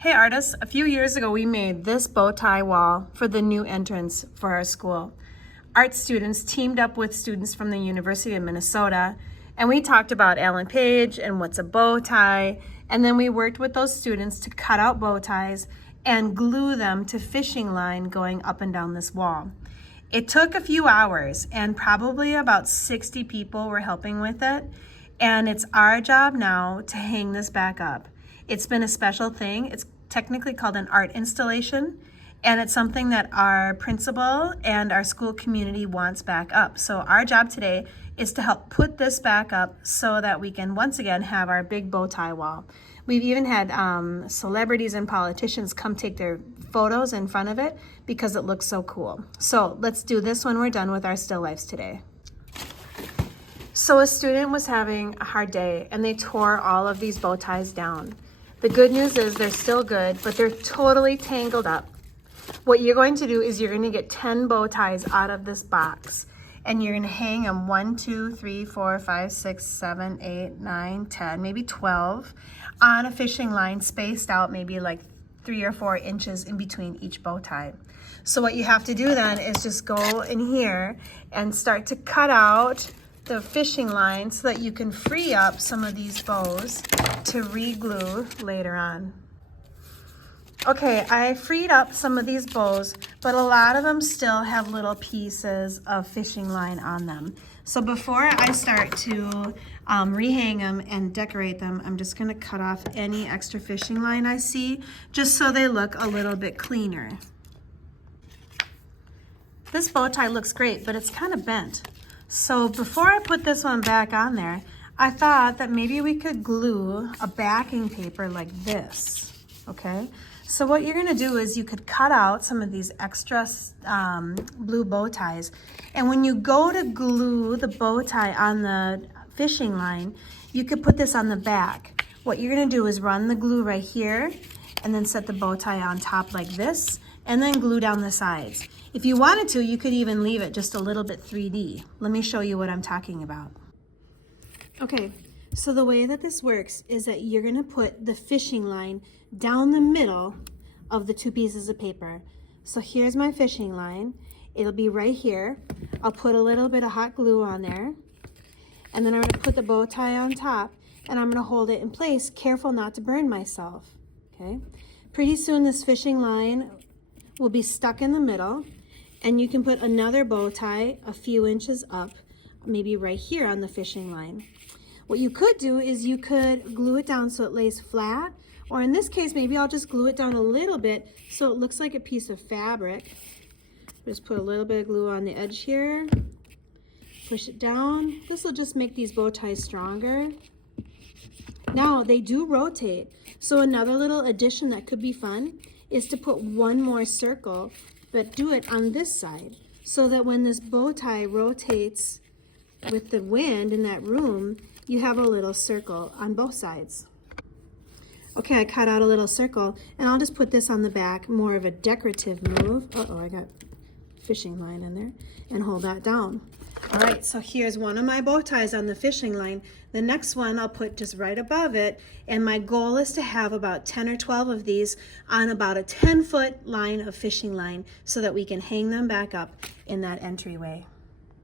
Hey artists, a few years ago we made this bow tie wall for the new entrance for our school. Art students teamed up with students from the University of Minnesota, and we talked about Alan Page and what's a bow tie, and then we worked with those students to cut out bow ties and glue them to fishing line going up and down this wall. It took a few hours and probably about 60 people were helping with it, and it's our job now to hang this back up. It's been a special thing. It's technically called an art installation, and it's something that our principal and our school community wants back up. So our job today is to help put this back up so that we can once again have our big bow tie wall. We've even had celebrities and politicians come take their photos in front of it because it looks so cool. So let's do this when we're done with our still lifes today. So a student was having a hard day and they tore all of these bow ties down. The good news is they're still good, but they're totally tangled up. What you're going to do is you're going to get 10 bow ties out of this box, and you're going to hang them 1, 2, 3, 4, 5, 6, 7, 8, 9, 10, maybe 12 on a fishing line spaced out maybe like 3 or 4 inches in between each bow tie. So what you have to do then is just go in here and start to cut out the fishing line so that you can free up some of these bows to re-glue later on. Okay, I freed up some of these bows, but a lot of them still have little pieces of fishing line on them. So before I start to rehang them and decorate them, I'm just gonna cut off any extra fishing line I see, just so they look a little bit cleaner. This bow tie looks great, but it's kind of bent. So before I put this one back on there, I thought that maybe we could glue a backing paper like this, okay? So what you're gonna do is you could cut out some of these extra blue bow ties, and when you go to glue the bow tie on the fishing line, you could put this on the back. What you're gonna do is run the glue right here, and then set the bow tie on top like this, and then glue down the sides. If you wanted to, you could even leave it just a little bit 3D. Let me show you what I'm talking about. Okay, so the way that this works is that you're gonna put the fishing line down the middle of the 2 pieces of paper. So here's my fishing line. It'll be right here. I'll put a little bit of hot glue on there, and then I'm gonna put the bow tie on top, and I'm gonna hold it in place, careful not to burn myself, okay? Pretty soon this fishing line will be stuck in the middle, and you can put another bow tie a few inches up, maybe right here on the fishing line. What you could do is you could glue it down so it lays flat, or in this case, maybe I'll just glue it down a little bit so it looks like a piece of fabric. Just put a little bit of glue on the edge here, push it down. This will just make these bow ties stronger. Now, they do rotate, so another little addition that could be fun is to put one more circle, but do it on this side, so that when this bow tie rotates with the wind in that room, you have a little circle on both sides. Okay, I cut out a little circle, and I'll just put this on the back, more of a decorative move. Uh-oh, I got fishing line in there, and hold that down. All right, so here's one of my bow ties on the fishing line. The next one I'll put just right above it, and my goal is to have about 10 or 12 of these on about a 10-foot line of fishing line so that we can hang them back up in that entryway.